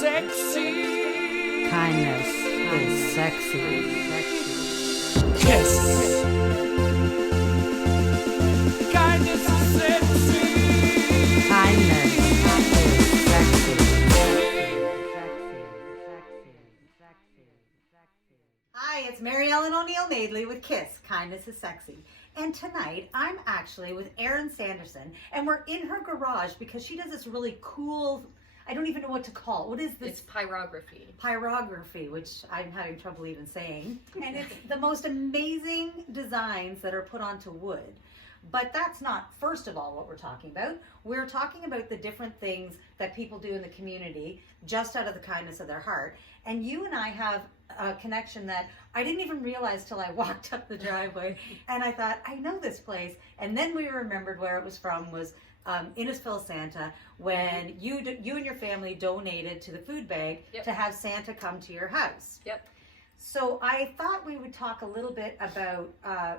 sexy. Kindness is sexy. KIS. Kindness is sexy. Kindness is sexy. Hi, it's Mary Ellen O'Neill Madeley with KIS, Kindness is Sexy. And tonight, I'm actually with Erin Sanderson, and we're in her garage because she does this really cool, I don't even know what to call it. What is this? It's pyrography. Pyrography, which I'm having trouble even saying. And it's the most amazing designs that are put onto wood. But that's not, first of all, what we're talking about. We're talking about the different things that people do in the community just out of the kindness of their heart. And you and I have a connection that I didn't even realize till I walked up the driveway. And I thought, I know this place. And then we remembered where it was from was Innisfil Santa, when you and your family donated to the food bank to have Santa come to your house. Yep. So I thought we would talk a little bit about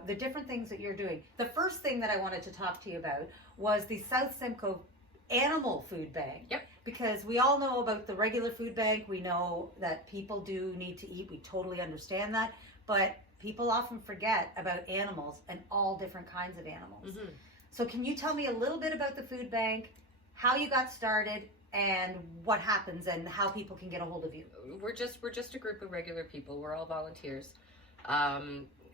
the different things that you're doing. The first thing that I wanted to talk to you about was the South Simcoe Animal Food Bank. Yep. Because we all know about the regular food bank. We know that people do need to eat. We totally understand that. But people often forget about animals and all different kinds of animals. Mm-hmm. So can you tell me a little bit about the food bank, how you got started, and what happens and how people can get a hold of you? We're just a group of regular people. We're all volunteers.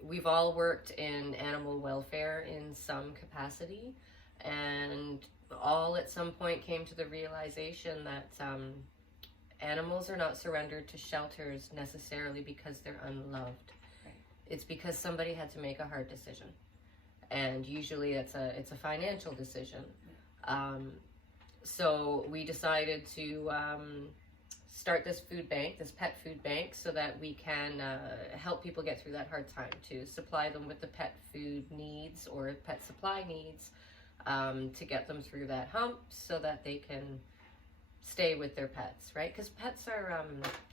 We've all worked in animal welfare in some capacity, and all at some point came to the realization that animals are not surrendered to shelters necessarily because they're unloved. Right. It's because somebody had to make a hard decision, and usually it's a financial decision. So we decided to start this food bank, this pet food bank, so that we can help people get through that hard time, to supply them with the pet food needs or pet supply needs, to get them through that hump so that they can stay with their pets, right? Because pets are,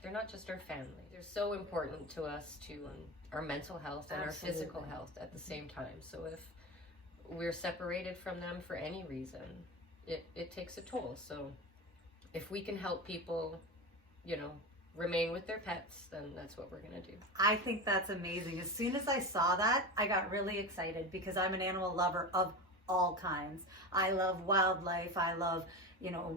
they're not just our family. They're so important to us, to our mental health and Absolutely. Our physical health at the same time. So if we're separated from them for any reason, it takes a toll. So if we can help people, remain with their pets, then that's what we're going to do. I think that's amazing. As soon as I saw that, I got really excited because I'm an animal lover of all kinds. I love wildlife. I love,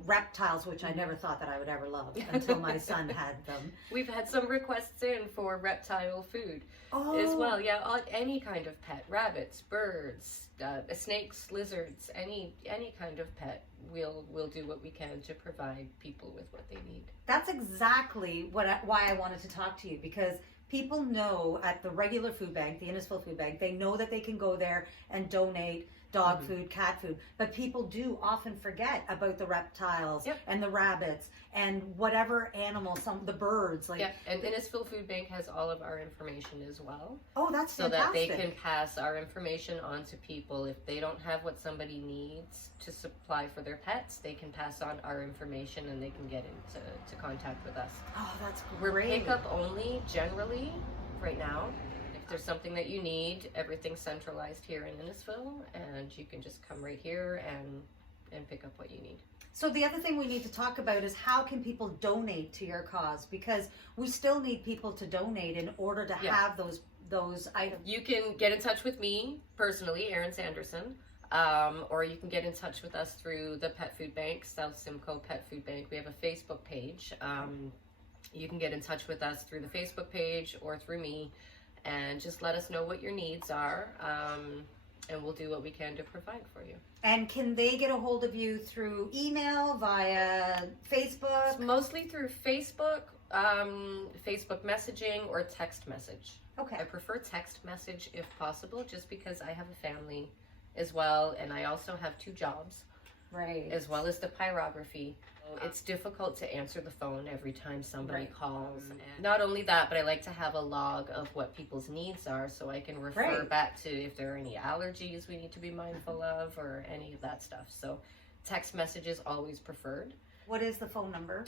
reptiles, which I never thought that I would ever love until my son had them. We've had some requests in for reptile food as well. Yeah, any kind of pet, rabbits, birds, snakes, lizards, any kind of pet. We'll do what we can to provide people with what they need. That's exactly why I wanted to talk to you, because people know at the regular food bank, the Innisfil Food Bank, they know that they can go there and donate dog food, cat food, but people do often forget about the reptiles and the rabbits and whatever animals, the birds. And Innisfil Food Bank has all of our information as well. Oh, that's so fantastic. That they can pass our information on to people. If they don't have what somebody needs to supply for their pets, they can pass on our information and they can get into contact with us. Oh, that's great. We're pickup only generally right now. There's something that you need, everything's centralized here in Innisfil, and you can just come right here and pick up what you need. So the other thing we need to talk about is how can people donate to your cause, because we still need people to donate in order to have those items. You can get in touch with me personally, Erin Sanderson, or you can get in touch with us through the Pet Food Bank, South Simcoe Pet Food Bank. We have a Facebook page. You can get in touch with us through the Facebook page or through me. And just let us know what your needs are, and we'll do what we can to provide for you. And can they get a hold of you through email, via Facebook? It's mostly through Facebook, Facebook messaging, or text message. Okay. I prefer text message if possible, just because I have a family as well, and I also have 2 jobs. Right. As well as the pyrography. It's difficult to answer the phone every time somebody calls. And not only that, but I like to have a log of what people's needs are, so I can refer back to if there are any allergies we need to be mindful of or any of that stuff. So text message is always preferred. What is the phone number?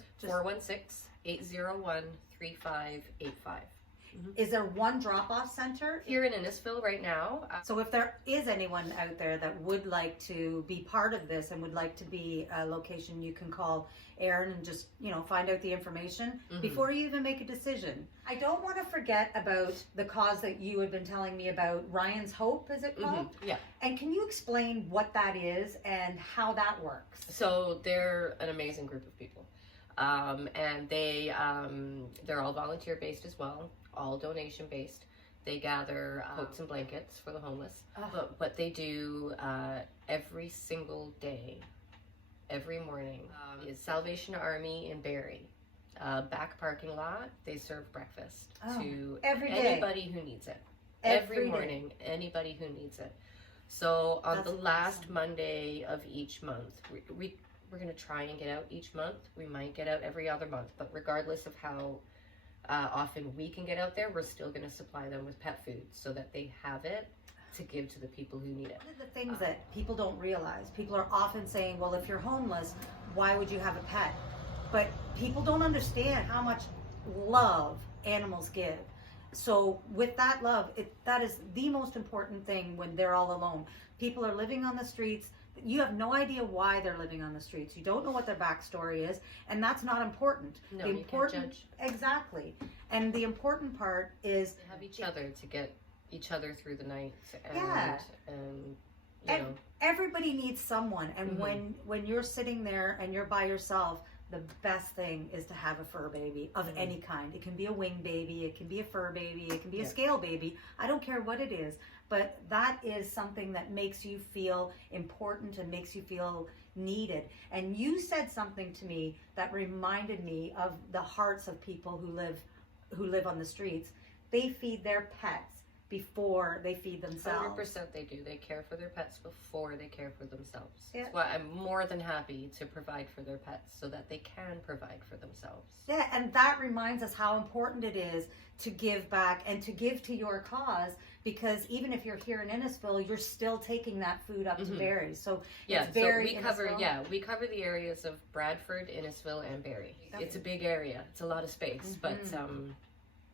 416-801-3585. Is there one drop-off center? Here in Innisfil right now. So if there is anyone out there that would like to be part of this and would like to be a location, you can call Erin and just, find out the information before you even make a decision. I don't want to forget about the cause that you had been telling me about, Ryan's Hope, is it called? Yeah. And can you explain what that is and how that works? So they're an amazing group of people. And they're all volunteer based as well, all donation based. They gather coats and blankets for the homeless. But what they do every single day, every morning, is Salvation Army in Barrie. Back parking lot, they serve breakfast to anybody who needs it. Every morning, anybody who needs it. So on the last Monday of each month, we're going to try and get out each month. We might get out every other month, but regardless of how often we can get out there, we're still going to supply them with pet food so that they have it to give to the people who need it. One of the things that people don't realize, people are often saying, well, if you're homeless, why would you have a pet? But people don't understand how much love animals give. So with that love, that is the most important thing when they're all alone. People are living on the streets. You have no idea why they're living on the streets. You don't know what their backstory is, and that's not important. No, the important, you can't judge. Exactly. And the important part is to have each other to get each other through the night, and everybody needs someone. And when you're sitting there and you're by yourself, the best thing is to have a fur baby of any kind. It can be a wing baby, it can be a fur baby, it can be a scale baby. I don't care what it is, but that is something that makes you feel important and makes you feel needed. And you said something to me that reminded me of the hearts of people who live on the streets. They feed their pets before they feed themselves. 100% they do. They care for their pets before they care for themselves. Yeah. That's why I'm more than happy to provide for their pets so that they can provide for themselves. Yeah, and that reminds us how important it is to give back and to give to your cause, because even if you're here in Innisfil, you're still taking that food up to Barrie. So yeah, it's Barrie, we cover the areas of Bradford, Innisfil, and Barrie. It's a big area. It's a lot of space, but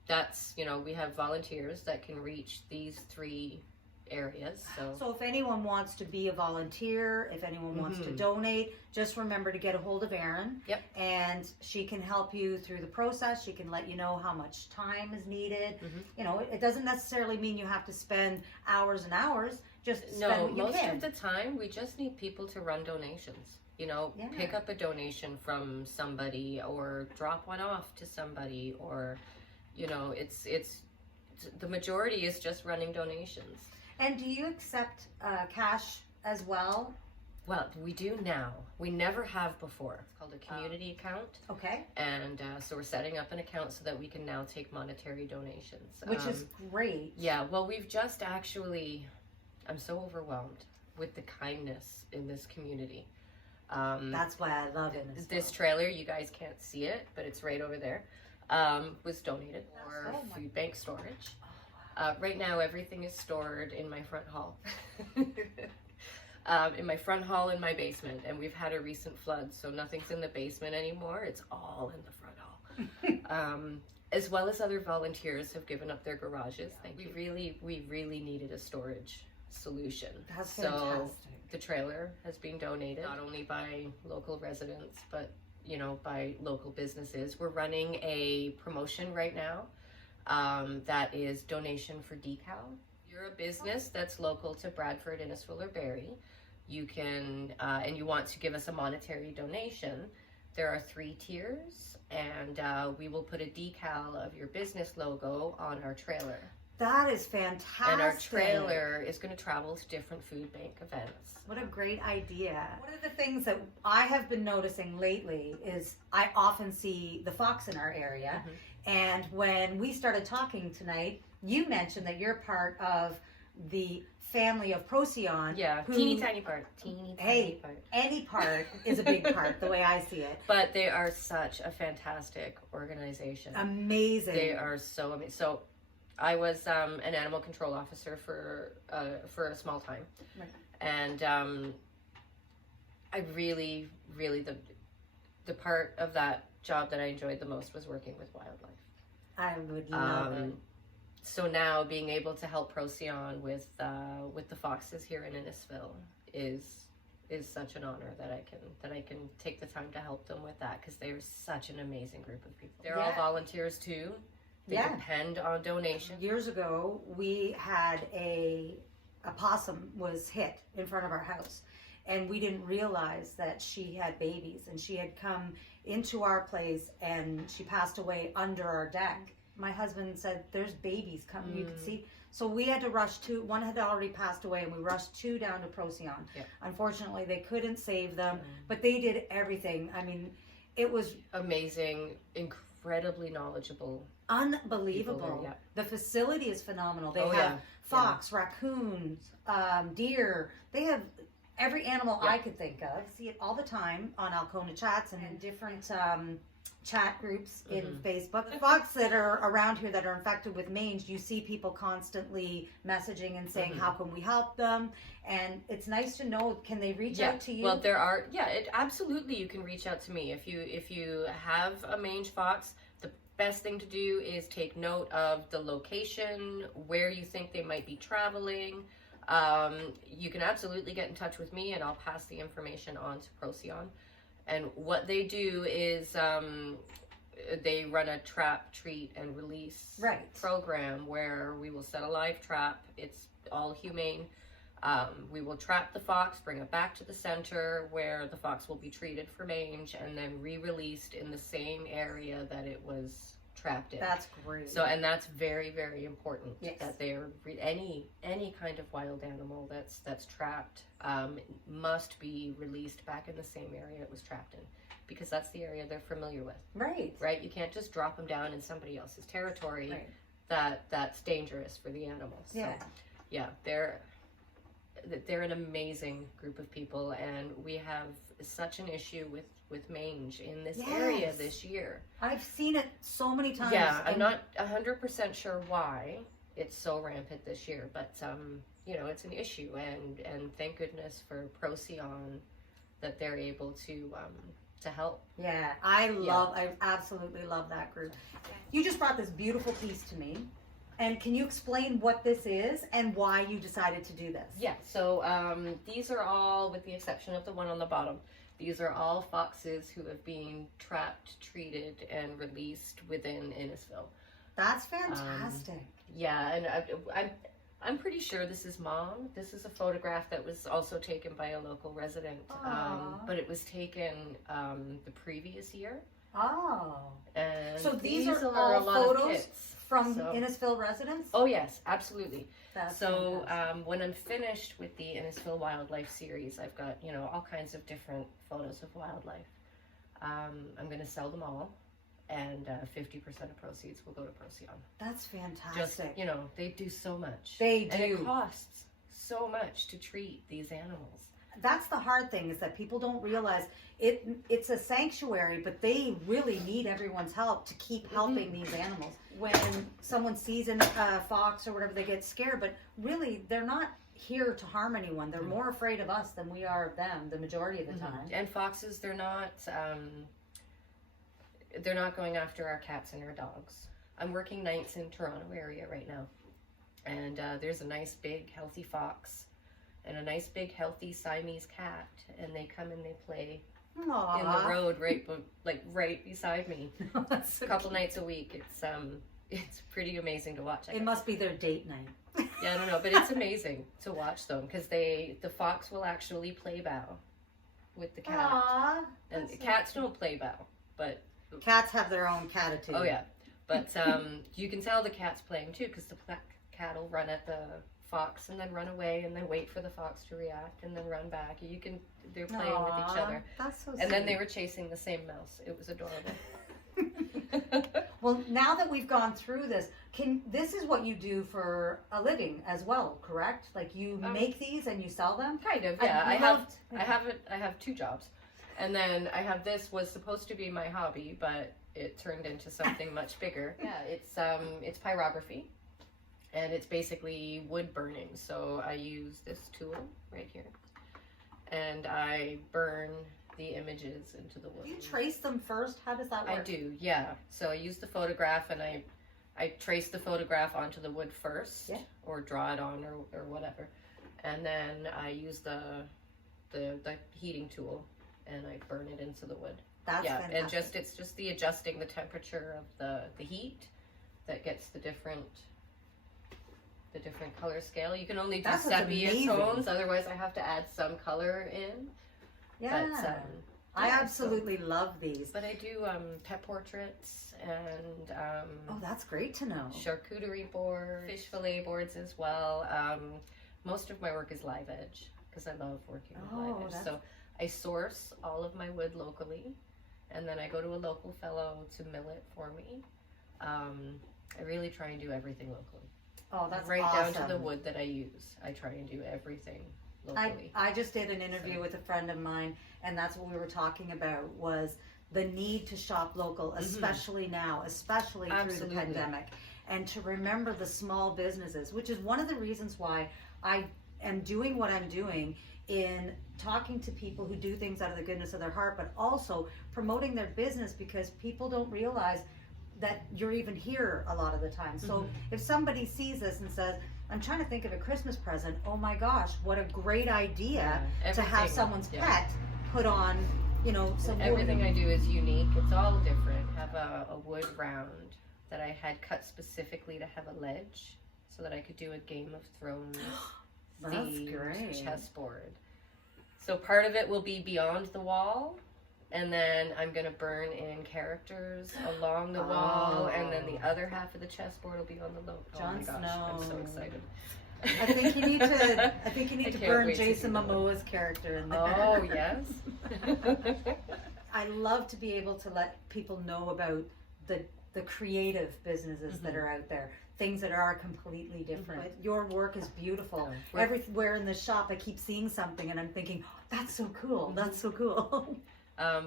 that's, we have volunteers that can reach these 3 areas. So if anyone wants to be a volunteer, if anyone wants to donate, just remember to get a hold of Erin. Yep. And she can help you through the process. She can let you know how much time is needed. It doesn't necessarily mean you have to spend hours and hours. Just spend what you most can. of the time we just need people to run donations. Pick up a donation from somebody or drop one off to somebody, or it's the majority is just running donations. And do you accept cash as well? Well, we do now. We never have before. It's called a community account. Okay. And so we're setting up an account so that we can now take monetary donations. Which is great. Yeah, well, we've just actually, I'm so overwhelmed with the kindness in this community. That's why I love it. This trailer, you guys can't see it, but it's right over there. Was donated for food bank storage. Right now, everything is stored in my front hall. In my front hall in my basement, and we've had a recent flood, so nothing's in the basement anymore. It's all in the front hall. As well as other volunteers have given up their garages. We really needed a storage solution. That's so fantastic. The trailer has been donated not only by local residents, but by local businesses. We're running a promotion right now that is donation for decal. If you're a business that's local to Bradford, Innisfil, or Barrie, you can, and you want to give us a monetary donation, there are 3 tiers, and we will put a decal of your business logo on our trailer. That is fantastic. And our trailer is going to travel to different food bank events. What a great idea. One of the things that I have been noticing lately is I often see the fox in our area. And when we started talking tonight, you mentioned that you're part of the family of Procyon. Yeah, teeny tiny part. Tiny part. Any part is a big part, the way I see it. But they are such a fantastic organization. Amazing. They are so amazing. So I was an animal control officer for a small time, Right. and I really the part of that job that I enjoyed the most was working with wildlife. I would love it. So now being able to help Procyon with the foxes here in Innisfil is such an honor that I can take the time to help them with that, because they're such an amazing group of people. They're all volunteers too. They depend on donations. Years ago, we had a possum was hit in front of our house, and we didn't realize that she had babies, and she had come into our place and she passed away under our deck. My husband said, there's babies coming, you can see. So we had to rush two. One had already passed away, and we rushed two down to Procyon. Unfortunately, they couldn't save them, but they did everything. I mean, it was amazing, incredibly knowledgeable. Unbelievable. The facility is phenomenal. They have fox, raccoons, deer. They have every animal I could think of. I see it all the time on Alcona chats and in different chat groups in Facebook. The fox that are around here that are infected with mange, you see people constantly messaging and saying, how can we help them? And it's nice to know, can they reach out to you? Well, there are, absolutely, you can reach out to me. If you have a mange fox, the best thing to do is take note of the location, where you think they might be traveling. You can absolutely get in touch with me, and I'll pass the information on to Procyon. And what they do is they run a trap, treat, and release program where we will set a live trap. It's all humane. We will trap the fox, bring it back to the center where the fox will be treated for mange, and then re-released in the same area that it was trapped in. That's great. So, and that's very, very important that they are any kind of wild animal that's trapped must be released back in the same area it was trapped in, because that's the area they're familiar with. Right. You can't just drop them down in somebody else's territory. That's dangerous for the animals. So, they're an amazing group of people, and we have such an issue with mange in this area this year. I've seen it so many times. I'm not 100% sure why it's so rampant this year, but it's an issue, and thank goodness for Procyon that they're able to help. I absolutely love that group. You just brought this beautiful piece to me. And can you explain what this is and why you decided to do this? So these are all, with the exception of the one on the bottom, these are all foxes who have been trapped, treated, and released within Innisfil. That's fantastic. And I'm pretty sure this is Mom. This is a photograph that was also taken by a local resident, but it was taken the previous year. And so these are a all lot photos of kits. from Innisfil residents? Oh yes, absolutely. That's so when I'm finished with the Innisfil Wildlife series, I've got all kinds of different photos of wildlife. I'm going to sell them all, and 50% of proceeds will go to Procyon. That's fantastic. Just they do so much. They do. And it costs so much to treat these animals. That's the hard thing, is that people don't realize it's a sanctuary, but they really need everyone's help to keep helping these animals. When someone sees a fox or whatever, they get scared, but really they're not here to harm anyone. They're more afraid of us than we are of them the majority of the time. And foxes, they're not going after our cats and our dogs. I'm working nights in Toronto area right now, and there's a nice big healthy fox and a nice big healthy Siamese cat, and they come and they play in the road right beside me. That's a couple nights a week. It's pretty amazing to watch. It must be their date night. I don't know, but it's amazing to watch them, because the fox will actually play bow with the cat. And the cats don't play bow, but cats have their own catitude. Oh yeah, but you can tell the cat's playing too, because the cat will run at the fox and then run away and then wait for the fox to react and then run back. They're playing with each other. That's so sweet. And then they were chasing the same mouse. It was adorable. Well, now that we've gone through this, this is what you do for a living as well, correct? Like you make these and you sell them? Kind of, yeah. I have two jobs. And then I have was supposed to be my hobby, but it turned into something much bigger. It's pyrography. And it's basically wood burning. So I use this tool right here, and I burn the images into the wood. Do you trace them first? How does that work? I do, yeah. So I use the photograph, and I I trace the photograph onto the wood first, Yeah. or draw it on, or whatever, and then I use the heating tool and I burn it into the wood. That's fantastic. And it's just the adjusting the temperature of the heat that gets the different color scale. You can only do That's what's sepia amazing. tones, otherwise I have to add some color in. Yeah. But, I yeah, absolutely love these. But I do pet portraits and Oh, that's great to know. charcuterie boards, fish fillet boards as well. Most of my work is live edge because I love working with live edge. that's- So I source all of my wood locally, and then I go to a local fellow to mill it for me. I really try and do everything locally. Oh, that's right awesome. down to the wood that I use. I try and do everything locally. I just did an interview with a friend of mine, and that's what we were talking about, was the need to shop local, especially now, especially through Absolutely. the pandemic, and to remember the small businesses, which is one of the reasons why I am doing what I'm doing in talking to people who do things out of the goodness of their heart, but also promoting their business, because people don't realize that you're even here a lot of the time. So if somebody sees this and says, I'm trying to think of a Christmas present, oh my gosh, what a great idea to have Everything, someone's yeah. pet put on, you know, some Everything wood. I do is unique. It's all different. I have a wood round that I had cut specifically to have a ledge so that I could do a Game of Thrones That's themed great. chessboard. So part of it will be beyond the wall, and then I'm going to burn in characters along the wall, and then the other half of the chessboard will be on the low. Oh Jon my gosh, I'm so Snow. excited. I think you need to. I think you need I to can't burn wait to Jason do that one. Momoa's character in there. Oh, yes. I love to be able to let people know about the creative businesses that are out there, things that are completely different. Your work is beautiful. Yeah. Everywhere in the shop, I keep seeing something, and I'm thinking, oh, that's so cool. That's so cool.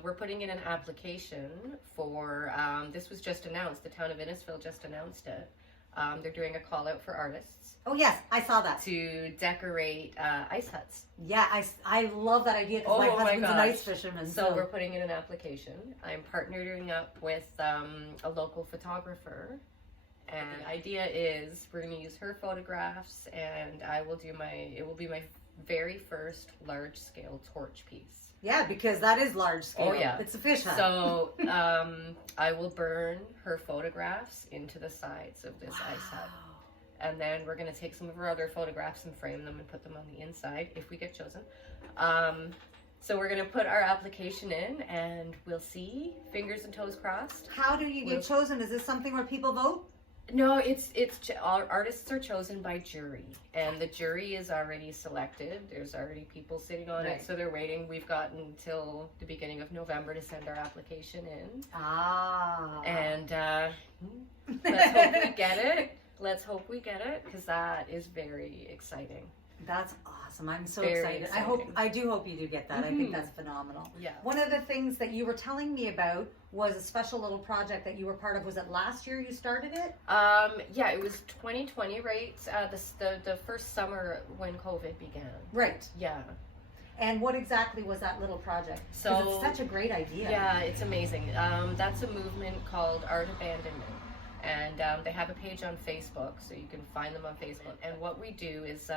We're putting in an application for, this was just announced, the town of Innisfil just announced it. They're doing a call out for artists Oh yes, I saw that. to decorate ice huts. Yeah, I love that idea because my Oh my husband's an gosh. ice fisherman. So we're putting in an application. I'm partnering up with a local photographer. And the idea is we're going to use her photographs, and it will be my very first large scale torch piece. yeah, because that is large scale. Oh, yeah. It's a fish hut. So I will burn her photographs into the sides of this ice hut. And then we're going to take some of her other photographs and frame them and put them on the inside if we get chosen. So we're going to put our application in, and we'll see. Fingers and toes crossed. How do you get chosen? Is this something where people vote? No, all artists are chosen by jury, and the jury is already selected. There's already people sitting on Right. it, so they're waiting. We've got until the beginning of November to send our application in, Ah. and let's hope we get it. Let's hope we get it, because that is very exciting. That's awesome. I'm so Very excited. exciting. I do hope you do get that. I think that's phenomenal. Yeah. One of the things that you were telling me about was a special little project that you were part of. Was it last year you started it? Yeah, it was 2020, right? The first summer when COVID began. Right. Yeah. And what exactly was that little project? 'Cause So it's such a great idea. Yeah, it's amazing. That's a movement called Art Abandonment. And they have a page on Facebook, so you can find them on Facebook. And what we do is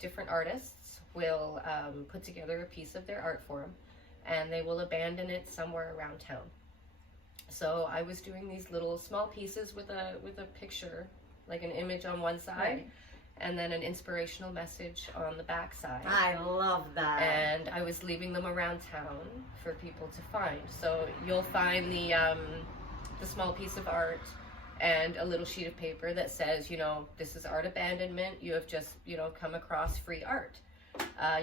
different artists will put together a piece of their art form, and they will abandon it somewhere around town. So I was doing these little small pieces with a picture, like an image on one side, Right. and then an inspirational message on the back side. I love that. And I was leaving them around town for people to find. So you'll find the small piece of art and a little sheet of paper that says, this is art abandonment. You have just, come across free art.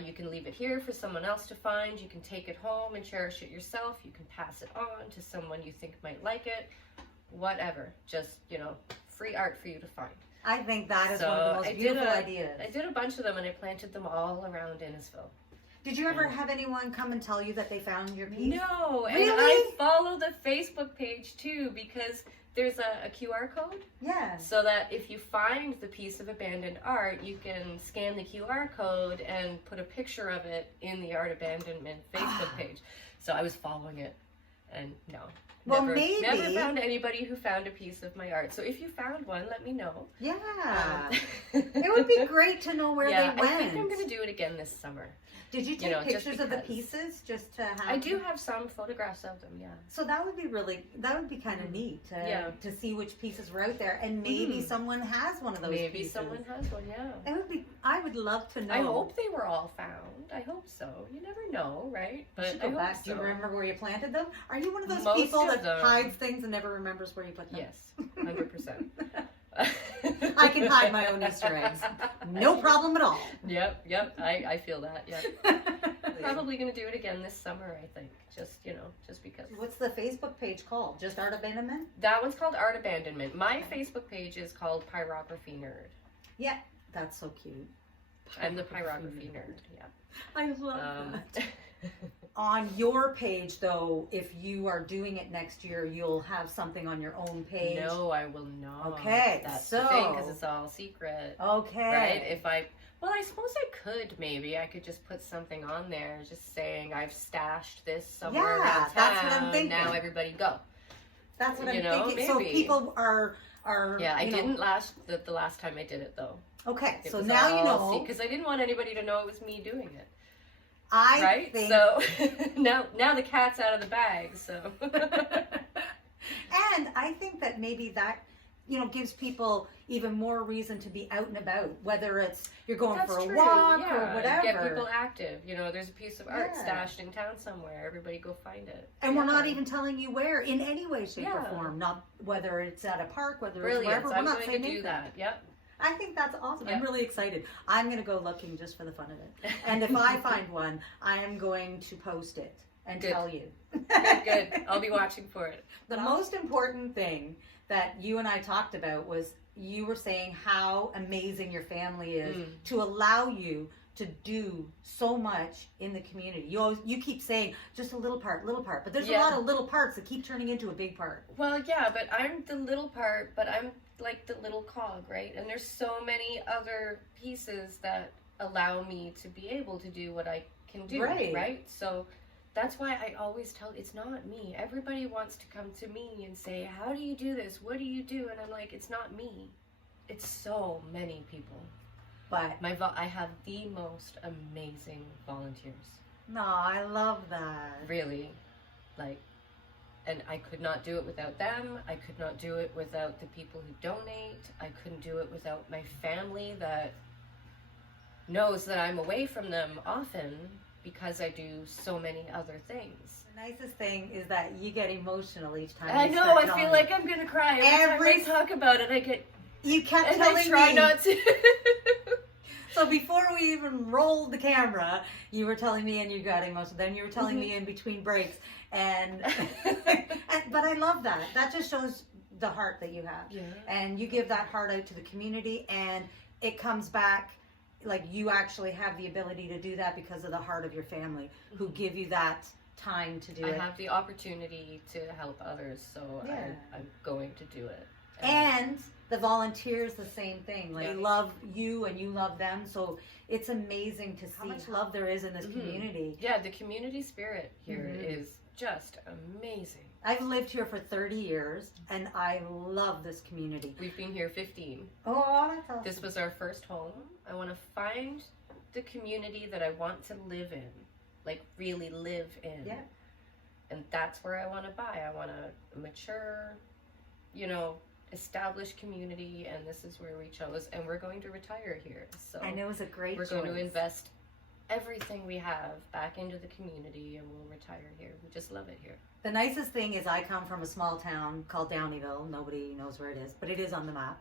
You can leave it here for someone else to find. You can take it home and cherish it yourself. You can pass it on to someone you think might like it. Whatever. Just, free art for you to find. I think that is So one of the most beautiful ideas. I did a bunch of them, and I planted them all around Innisfil. Did you ever have anyone come and tell you that they found your piece? No, and Really? I follow the Facebook page too, because there's a QR code, Yeah. so that if you find the piece of abandoned art, you can scan the QR code and put a picture of it in the Art Abandonment Facebook page. So I was following it, And no. Well, never, maybe. Never found anybody who found a piece of my art. So if you found one, let me know. Yeah. It would be great to know where they went. I think I'm going to do it again this summer. Did you take pictures of the pieces just to have? I do have some photographs of them, yeah. So that would be kind of neat to see which pieces were out there, and maybe someone has one of those Maybe pieces. someone has one, yeah. It would be. I would love to know. I hope they were all found. I hope so. You never know, right? But Go back. Do you remember where you planted them? Are you one of those people that hides things and never remembers where you put them? Yes, 100%. I can hide my own Easter eggs. No problem at all. Yep. I feel that, yeah. Probably going to do it again this summer, I think. Just because. What's the Facebook page called? Just Art Abandonment? That one's called Art Abandonment. My Facebook page is called Pyrography Nerd. Yeah, that's so cute. I'm the Pyrography Nerd, yeah. I love that. On your page, though, if you are doing it next year, you'll have something on your own page. No, I will not. Okay, that's the thing, because it's all secret. Okay. Right? Well, I suppose I could, maybe. I could just put something on there, just saying I've stashed this somewhere around town. That's what I'm thinking. Now everybody go. That's what I'm thinking. Maybe. So people are. Yeah, I didn't the last time I did it though. Okay, It so was now you all know. because I didn't want anybody to know it was me doing it. I think. So now the cat's out of the bag. So. And I think that maybe that gives people even more reason to be out and about, whether it's you're going for a walk or whatever. Get people active. There's a piece of art stashed in town somewhere. Everybody go find it. And we're not even telling you where, in any way, shape, or form. Not whether it's at a park, whether it's wherever. I'm we're not going saying to do anything. that. Yep. I think that's awesome. Yep. I'm really excited. I'm going to go looking just for the fun of it. And if I find one, I am going to post it and tell you. Good. I'll be watching for it. The most important thing that you and I talked about was you were saying how amazing your family is to allow you to do so much in the community. You keep saying just a little part, but there's a lot of little parts that keep turning into a big part. Well, yeah, but I'm the little part, but I'm like the little cog, right? And there's so many other pieces that allow me to be able to do what I can do, right? So that's why I always tell, it's not me. Everybody wants to come to me and say, how do you do this? What do you do? And I'm like, it's not me. It's so many people. But I have the most amazing volunteers. No, I love that. Really. And I could not do it without them. I could not do it without the people who donate. I couldn't do it without my family that knows that I'm away from them often because I do so many other things. The nicest thing is that you get emotional each time. I know, I feel like I'm going to cry. Every time I talk about it, I get... You kept and telling I try me. Not to. So before we even rolled the camera, you were telling me and you got emotional. Then you were telling me in between breaks. But I love that. That just shows the heart that you have. Yeah. And you give that heart out to the community, and it comes back like you actually have the ability to do that because of the heart of your family who give you that time to do it. I have the opportunity to help others, so I'm going to do it. And the volunteers, the same thing. They love you and you love them. So it's amazing to see how much love there is in this community. Yeah, the community spirit here is just amazing. I've lived here for 30 years and I love this community. We've been here 15. Oh, that's awesome. This was our first home. I want to find the community that I want to live in, like really live in. Yeah. And that's where I want to buy. I want to mature, established community, and this is where we chose, and we're going to retire here. So I know it was a great choice. We're going to invest everything we have back into the community, and we'll retire here. We just love it here. The nicest thing is I come from a small town called Downeyville. Nobody knows where it is, but it is on the map.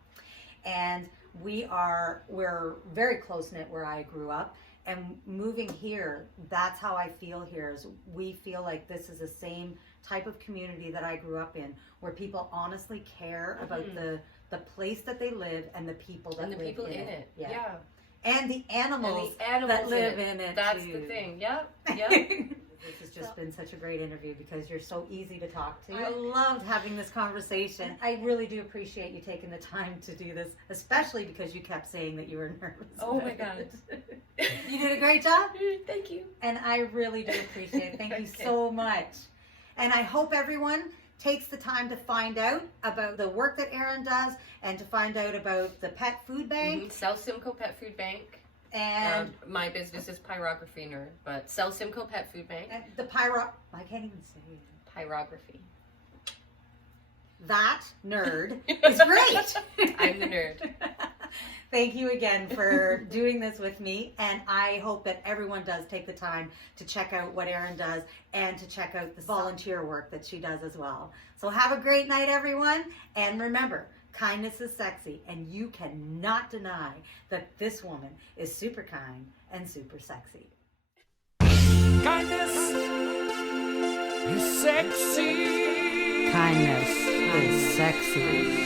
And we're very close-knit where I grew up. And moving here, that's how I feel here. Is we feel like this is the same type of community that I grew up in, where people honestly care about the place that they live and the people that live in it. Yeah. And the animals, that live in it. That's too. the thing. Yep. This has just been such a great interview because you're so easy to talk to. I loved having this conversation. I really do appreciate you taking the time to do this, especially because you kept saying that you were nervous. Oh my God. You did a great job. Thank you. And I really do appreciate it. Thank you so much. And I hope everyone takes the time to find out about the work that Erin does and to find out about the pet food bank. Sell Simcoe Pet Food Bank. And my business is Pyrography Nerd, but sell Simcoe Pet Food Bank. and I can't even say it. Pyrography. That nerd is great. I'm the nerd. Thank you again for doing this with me, and I hope that everyone does take the time to check out what Erin does and to check out the volunteer work that she does as well. So have a great night, everyone, and remember, kindness is sexy, and you cannot deny that this woman is super kind and super sexy. Kindness is sexy. Kindness is sexy.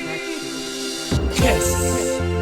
Kiss.